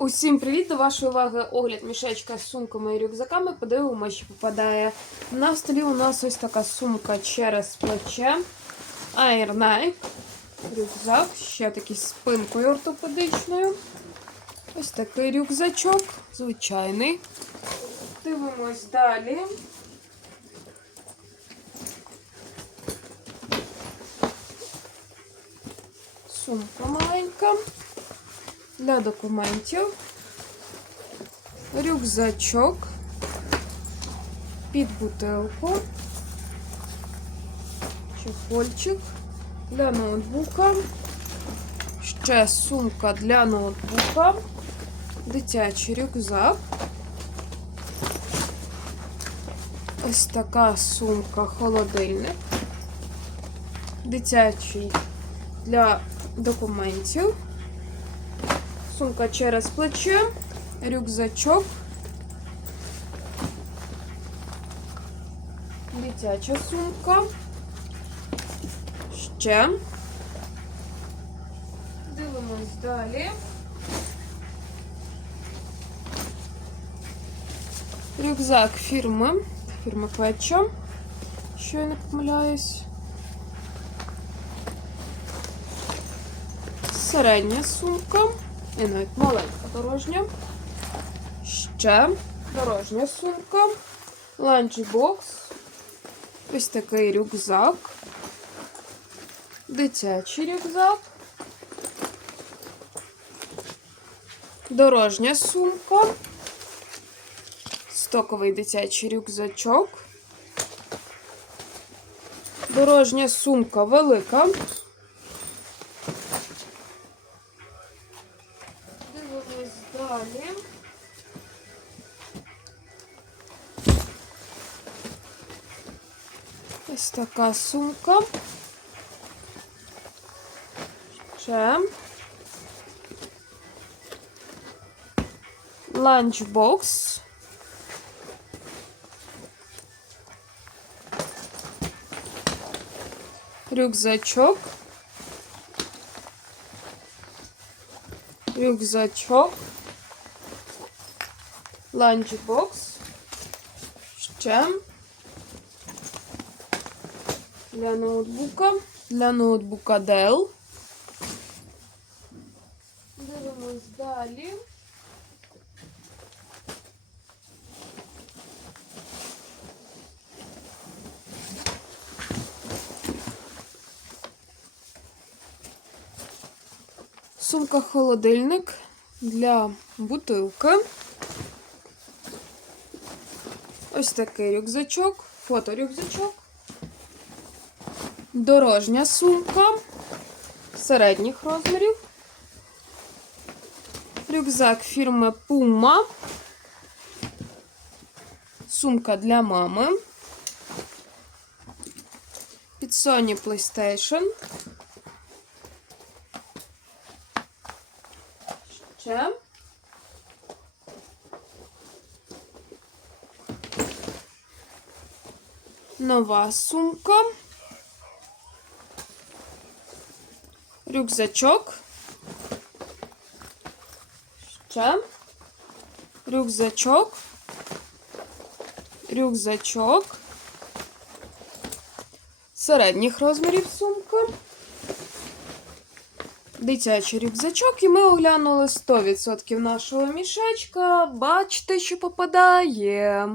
Усім привіт! До вашої уваги огляд мішечка з сумками і рюкзаками. Подивимося, що попадає. На столі у нас ось така сумка через плече. Air Рюкзак, ще такий з спинкою ортопедичною. Ось такий рюкзачок, звичайний. Дивимось далі. Сумка маленька для документів, рюкзачок. Під бутилку, чехольчик для ноутбука, ще сумка для ноутбука, дитячий рюкзак. Ось така сумка холодильник, дитячий для документів. Сумка через плече, рюкзачок, дитяча сумка. Ще. Дивимось далі. Рюкзак фірми. Фірми Печо, що я не помиляюсь. Середня сумка. І навіть маленька дорожня. Ще дорожня сумка. Ланчбокс. Ось такий рюкзак. Дитячий рюкзак. Дорожня сумка. Стоковий дитячий рюкзачок. Дорожня сумка велика. Далі. Ось така сумка. Ще. Ланчбокс. Рюкзачок. Рюкзачок. Ланчбокс. Ще. Для ноутбука. Для ноутбука Dell. Дивимось далі. Сумка холодильник для бутилки. Ось такий рюкзачок, фоторюкзачок. Дорожня сумка середніх розмірів. Рюкзак фірми Puma. Сумка для мами. Під Sony PlayStation. Ще. Нова сумка. Рюкзачок. Ще. Рюкзачок. Рюкзачок. Середніх розмірів сумка. Дитячий рюкзачок, і ми оглянули 100% нашого мішечка. Бачите, що попадає.